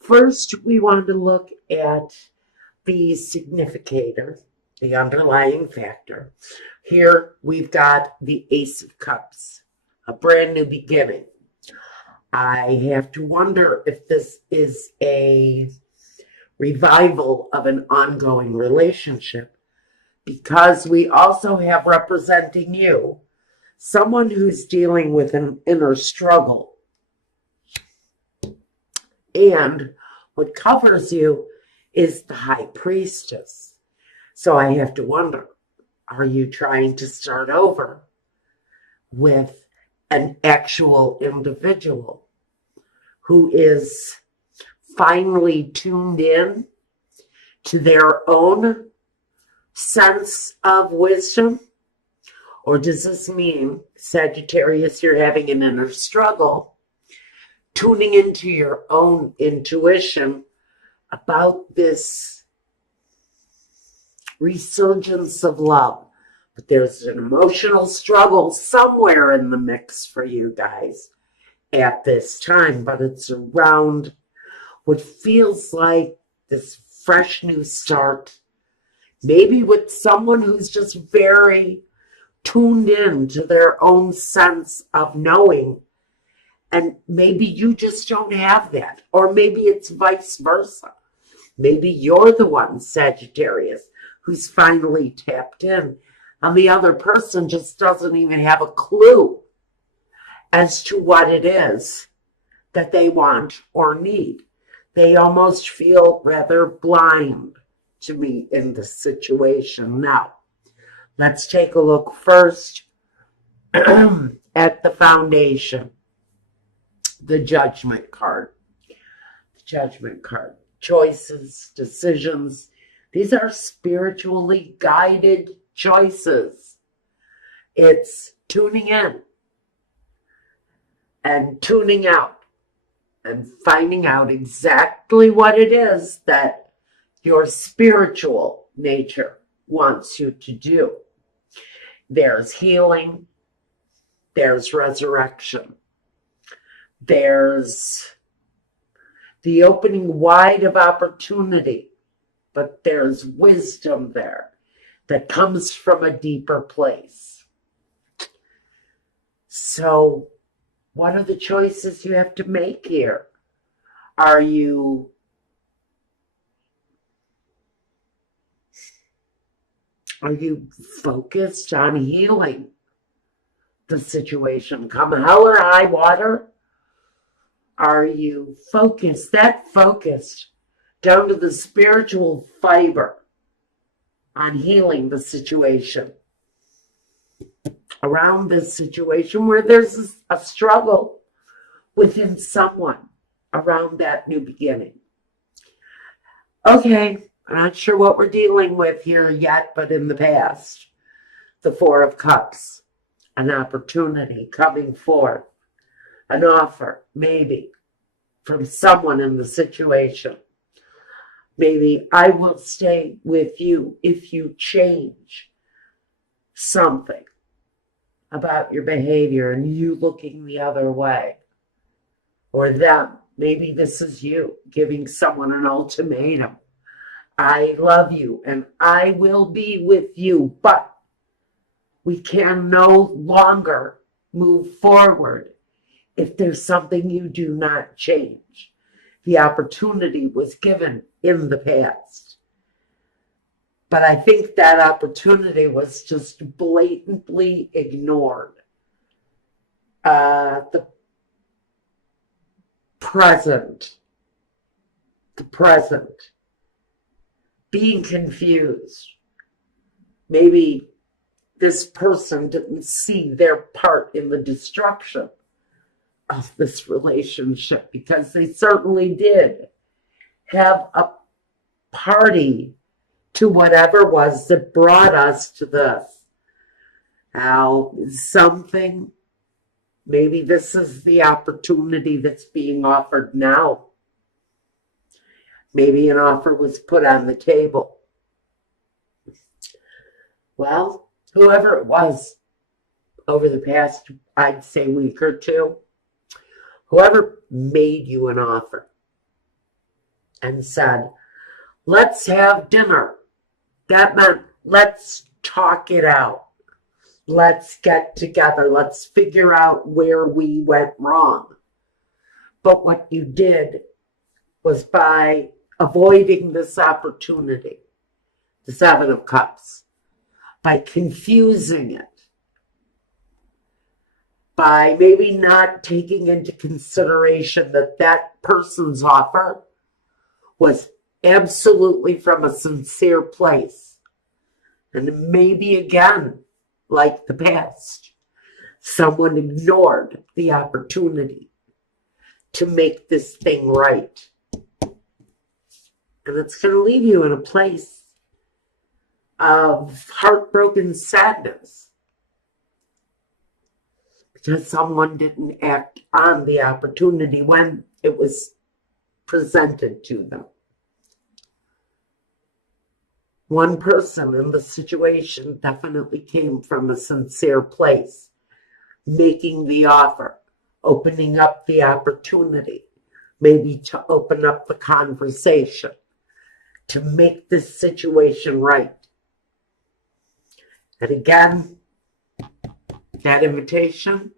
First, we want to look at the significator, the underlying factor. Here we've got the Ace of Cups, a brand new beginning. I have to wonder if this is a revival of an ongoing relationship, because we also have representing you someone who's dealing with an inner struggle. And what covers you is the High Priestess. So I have to wonder, are you trying to start over with an actual individual who is finally tuned in to their own sense of wisdom? Or does this mean, Sagittarius, you're having an inner struggle, tuning into your own intuition about this resurgence of love? But there's an emotional struggle somewhere in the mix for you guys at this time, but it's around what feels like this fresh new start, maybe with someone who's just very tuned in to their own sense of knowing. And maybe you just don't have that. Or maybe it's vice versa. Maybe you're the one, Sagittarius, who's finally tapped in, and the other person just doesn't even have a clue as to what it is that they want or need. They almost feel rather blind to me in this situation. Now, let's take a look first at the foundation, the Judgment card. The Judgment card. Choices, decisions. These are spiritually guided choices. It's tuning in and tuning out and finding out exactly what it is that your spiritual nature wants you to do. There's healing. There's resurrection. There's the opening wide of opportunity, but there's wisdom there that comes from a deeper place. So, what are the choices you have to make here? Are you focused on healing the situation, come hell or high water? Are you focused down to the spiritual fiber on healing the situation around this situation where there's a struggle within someone around that new beginning? Okay, I'm not sure what we're dealing with here yet, but in the past, the Four of Cups, an opportunity coming forth, an offer, maybe, from someone in the situation. Maybe I will stay with you if you change something about your behavior and you looking the other way. Or them. Maybe this is you giving someone an ultimatum. I love you and I will be with you, but we can no longer move forward if there's something you do not change. The opportunity was given in the past, but I think that opportunity was just blatantly ignored. The present, being confused. Maybe this person didn't see their part in the destruction of this relationship, because they certainly did have a party to whatever was that brought us to this. Now, something, maybe this is the opportunity that's being offered now. Maybe an offer was put on the table. Well, whoever it was over the past, I'd say, week or two, whoever made you an offer, and said, let's have dinner. That meant let's talk it out. Let's get together. Let's figure out where we went wrong. But what you did was, by avoiding this opportunity, the Seven of Cups, by confusing it, by maybe not taking into consideration that that person's offer was absolutely from a sincere place. And maybe again, like the past, someone ignored the opportunity to make this thing right. And it's going to leave you in a place of heartbroken sadness because someone didn't act on the opportunity when it was presented to them. One person in the situation definitely came from a sincere place, making the offer, opening up the opportunity, maybe to open up the conversation, to make this situation right. And again, that invitation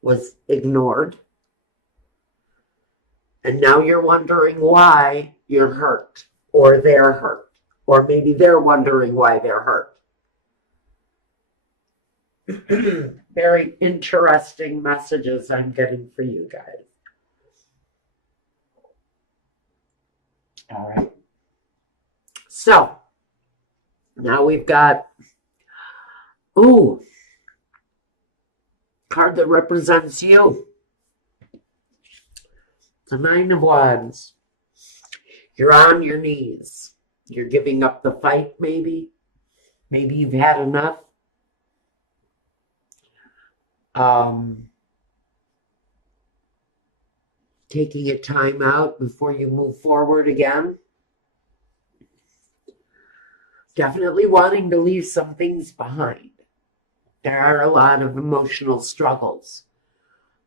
was ignored. And now you're wondering why you're hurt, or they're hurt. Or maybe they're wondering why they're hurt. Very interesting messages I'm getting for you guys. All right. So, now we've got, card that represents you. The Nine of Wands. You're on your knees. You're giving up the fight, maybe. Maybe you've had enough. Taking a time out before you move forward again. Definitely wanting to leave some things behind. There are a lot of emotional struggles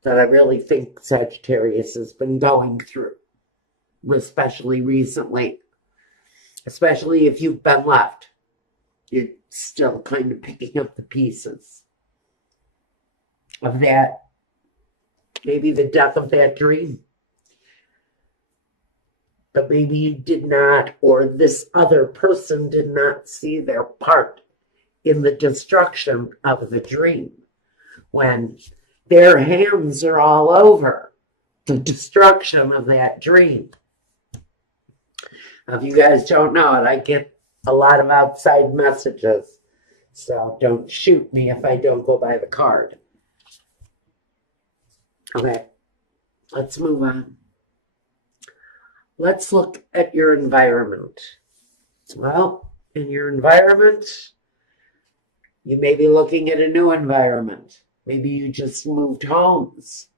that I really think Sagittarius has been going through, especially recently. Especially if you've been left. You're still kind of picking up the pieces of that. Maybe the death of that dream. But maybe you did not, or this other person did not see their part in the destruction of the dream. When their hands are all over the destruction of that dream. If you guys don't know it, I get a lot of outside messages, so don't shoot me if I don't go by the card. Okay, let's move on. Let's look at your environment. Well, in your environment, you may be looking at a new environment. Maybe you just moved homes.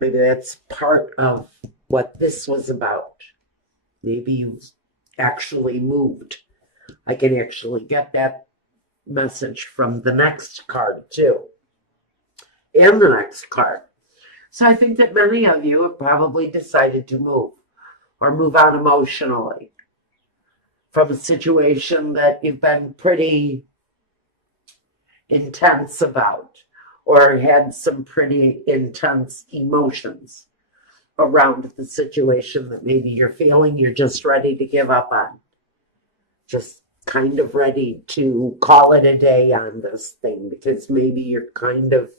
Maybe that's part of what this was about. Maybe you actually moved. I can actually get that message from the next card too. And the next card. So I think that many of you have probably decided to move or move out emotionally from a situation that you've been pretty intense about or had some pretty intense emotions around the situation that maybe you're feeling you're just ready to give up on. Just kind of ready to call it a day on this thing because maybe you're kind of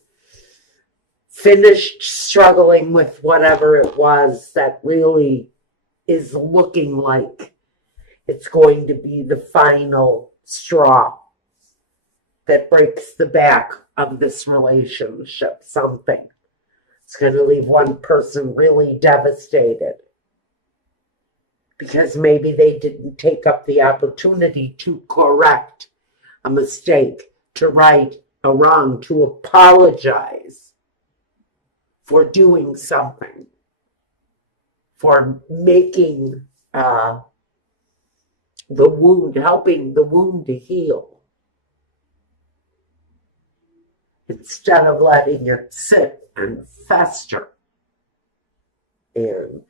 finished struggling with whatever it was that really is looking like it's going to be the final straw that breaks the back of this relationship, something. It's going to leave one person really devastated because maybe they didn't take up the opportunity to correct a mistake, to right a wrong, to apologize for doing something, for making the wound, helping the wound to heal, instead of letting it sit and fester. and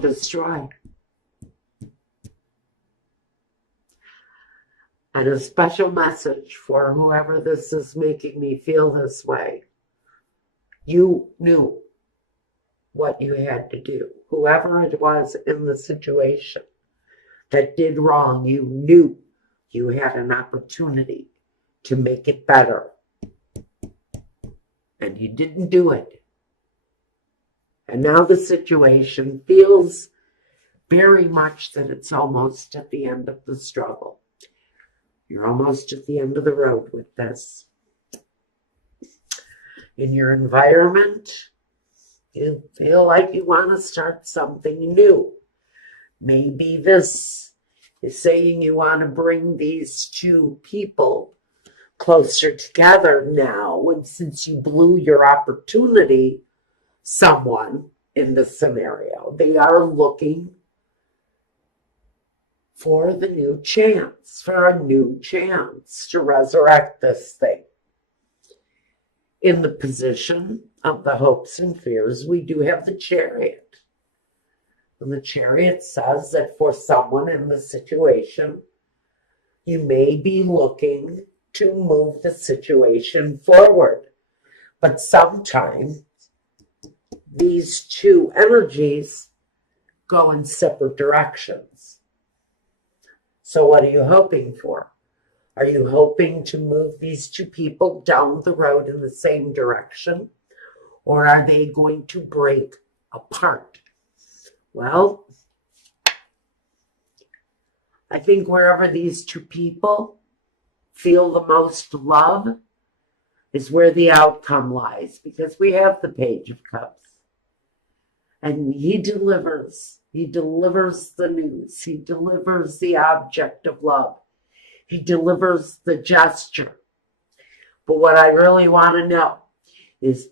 destroy. And a special message for whoever this is making me feel this way. You knew what you had to do. Whoever it was in the situation that did wrong, you knew you had an opportunity to make it better. And you didn't do it. And now the situation feels very much that it's almost at the end of the struggle. You're almost at the end of the road with this. In your environment, you feel like you want to start something new. Maybe this is saying you want to bring these two people closer together now, and since you blew your opportunity, someone in the scenario, they are looking for a new chance to resurrect this thing. In the position of the hopes and fears, we do have the Chariot. And the Chariot says that for someone in the situation, you may be looking to move the situation forward. But sometimes these two energies go in separate directions. So what are you hoping for? Are you hoping to move these two people down the road in the same direction? Or are they going to break apart? Well, I think wherever these two people feel the most love is where the outcome lies, because we have the Page of Cups. And he delivers the news. He delivers the object of love. He delivers the gesture. But what I really want to know is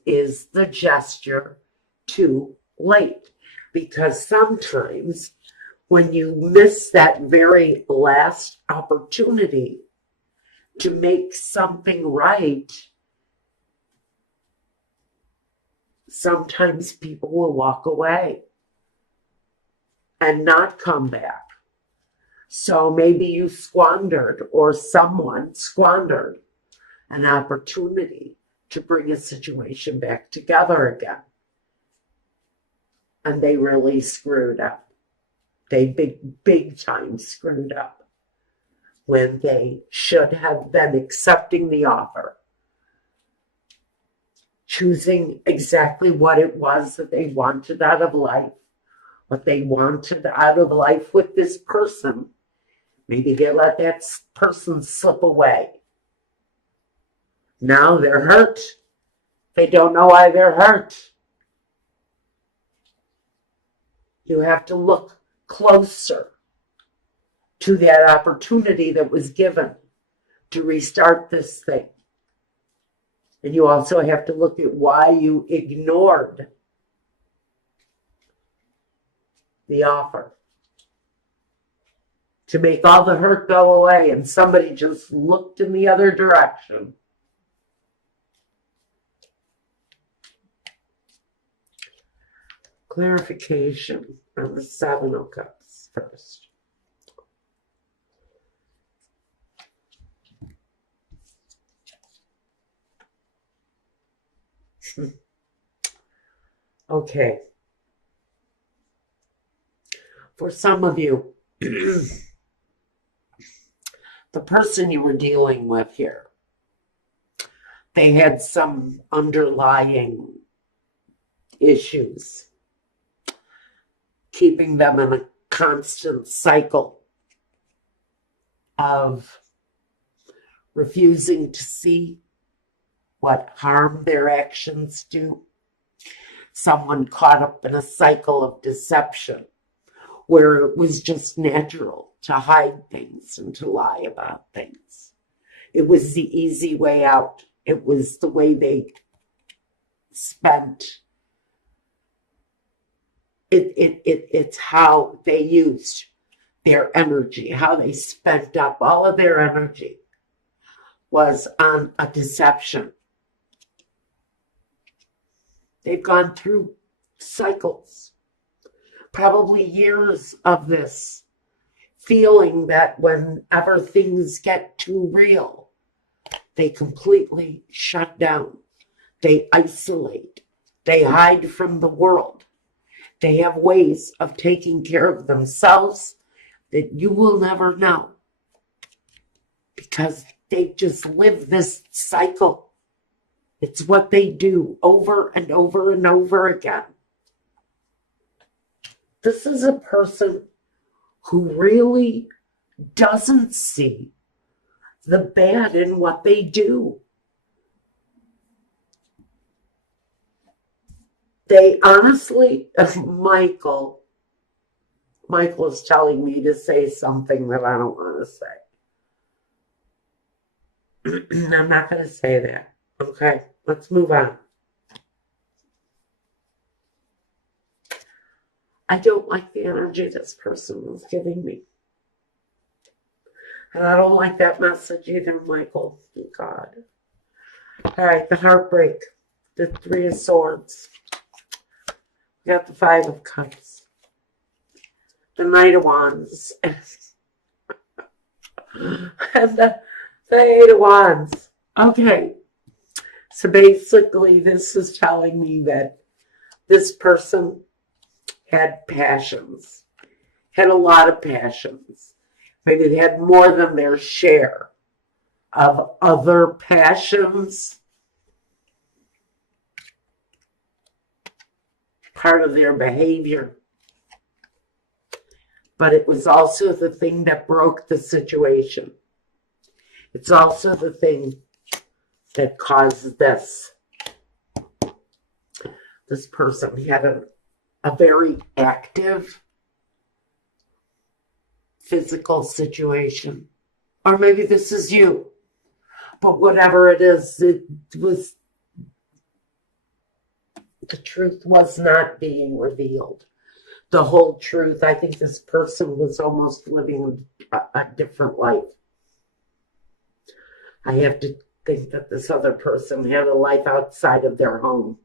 the gesture too late? Because sometimes when you miss that very last opportunity to make something right, sometimes people will walk away and not come back. So maybe you squandered, or someone squandered, an opportunity to bring a situation back together again. And they really screwed up. They big time screwed up when they should have been accepting the offer, choosing exactly what it was that they wanted out of life, what they wanted out of life with this person. Maybe they let that person slip away. Now they're hurt. They don't know why they're hurt. You have to look closer to that opportunity that was given to restart this thing. And you also have to look at why you ignored the offer to make all the hurt go away, and somebody just looked in the other direction. Clarification on the Seven of Cups first. Okay. For some of you, the person you were dealing with here, they had some underlying issues, keeping them in a constant cycle of refusing to see what harm their actions do. Someone caught up in a cycle of deception where it was just natural to hide things and to lie about things. It was the easy way out. It was the way they spent. It's how they used their energy, how they spent up all of their energy. was on a deception. They've gone through cycles, probably years of this, feeling that whenever things get too real, they completely shut down. They isolate. They hide from the world. They have ways of taking care of themselves that you will never know, because they just live this cycle. It's what they do over and over and over again. This is a person who really doesn't see the bad in what they do. They honestly, Michael is telling me to say something that I don't want to say. I'm not going to say that. Okay, let's move on. I don't like the energy this person was giving me. And I don't like that message either, Michael. Thank God. All right, the heartbreak. The Three of Swords. We got the Five of Cups. The Knight of Wands. And the Eight of Wands. Okay. So basically, this is telling me that this person had passions, had a lot of passions. Maybe they had more than their share of other passions. Part of their behavior. But it was also the thing that broke the situation. It's also the thing that caused this. This person had a very active physical situation. Or maybe this is you. But whatever it is, it was, the truth was not being revealed. The whole truth. I think this person was almost living a different life. I have to think that this other person had a life outside of their home.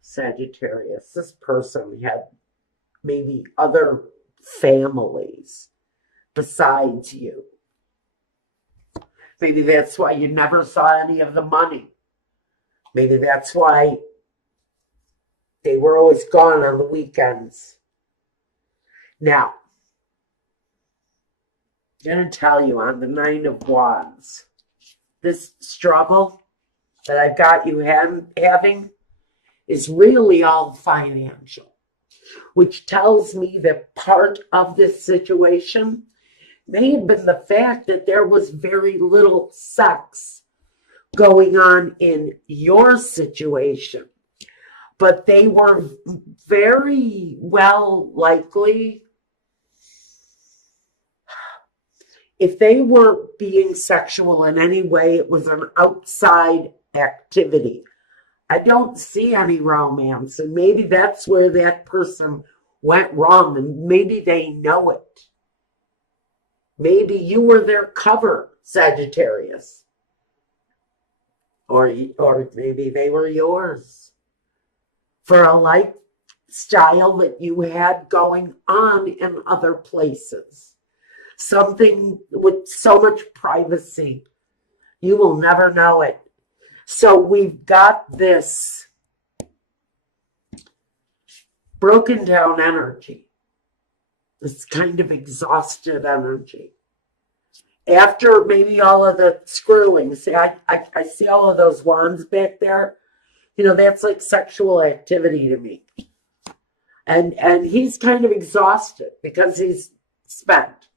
Sagittarius. This person had maybe other families besides you. Maybe that's why you never saw any of the money. Maybe that's why they were always gone on the weekends. Now, I'm going to tell you on the Nine of Wands, this struggle that I've got you having is really all financial, which tells me that part of this situation may have been the fact that there was very little sex going on in your situation. But they were very well likely, if they weren't being sexual in any way, it was an outside activity. I don't see any romance, and maybe that's where that person went wrong, and maybe they know it. Maybe you were their cover, Sagittarius. Or maybe they were yours. For a lifestyle that you had going on in other places. Something with so much privacy. You will never know it. So we've got this broken down energy. This kind of exhausted energy. After maybe all of the screwing. See, I see all of those wands back there. You know, that's like sexual activity to me. And he's kind of exhausted because he's spent.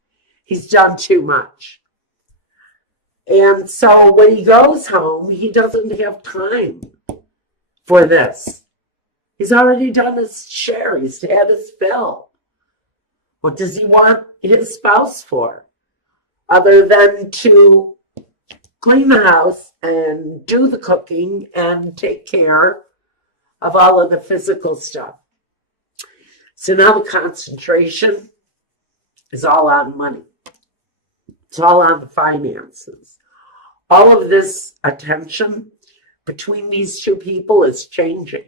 He's done too much. And so when he goes home, he doesn't have time for this. He's already done his share. He's had his fill. What does he want his spouse for? Other than to clean the house and do the cooking and take care of all of the physical stuff. So now the concentration is all on money. It's all on the finances. All of this attention between these two people is changing.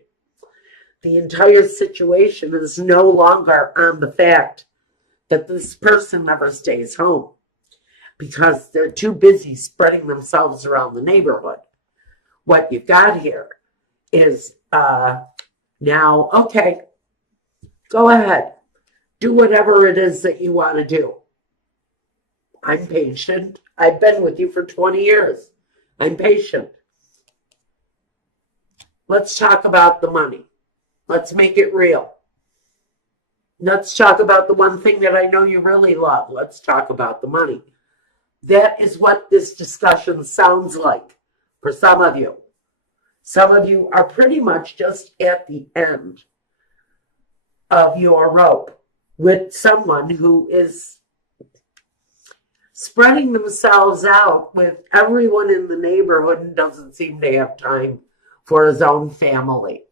The entire situation is no longer on the fact that this person never stays home because they're too busy spreading themselves around the neighborhood. What you've got here is now, okay, go ahead. Do whatever it is that you want to do. I'm patient. I've been with you for 20 years. I'm patient. Let's talk about the money. Let's make it real. Let's talk about the one thing that I know you really love. Let's talk about the money. That is what this discussion sounds like for some of you. Some of you are pretty much just at the end of your rope with someone who is spreading themselves out with everyone in the neighborhood and doesn't seem to have time for his own family.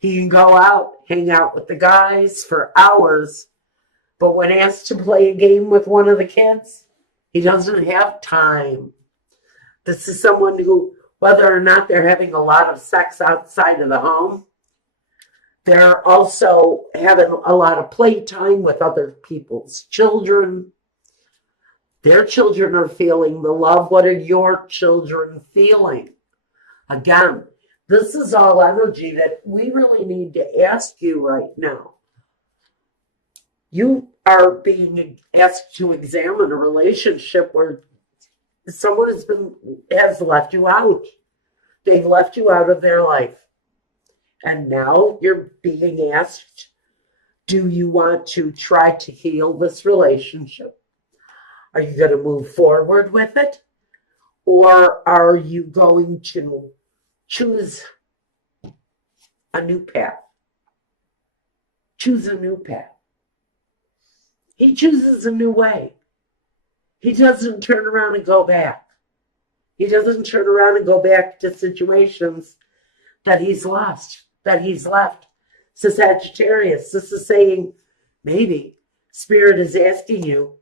He can go out, hang out with the guys for hours, but when asked to play a game with one of the kids, he doesn't have time. This is someone who, whether or not they're having a lot of sex outside of the home, they're also having a lot of playtime with other people's children. Their children are feeling the love. What are your children feeling? Again, this is all energy that we really need to ask you right now. You are being asked to examine a relationship where someone has left you out. They've left you out of their life. And now you're being asked, do you want to try to heal this relationship? Are you going to move forward with it? Or are you going to choose a new path? Choose a new path. He chooses a new way. He doesn't turn around and go back. He doesn't turn around and go back to situations that he's lost, that he's left. So Sagittarius, this is saying maybe Spirit is asking you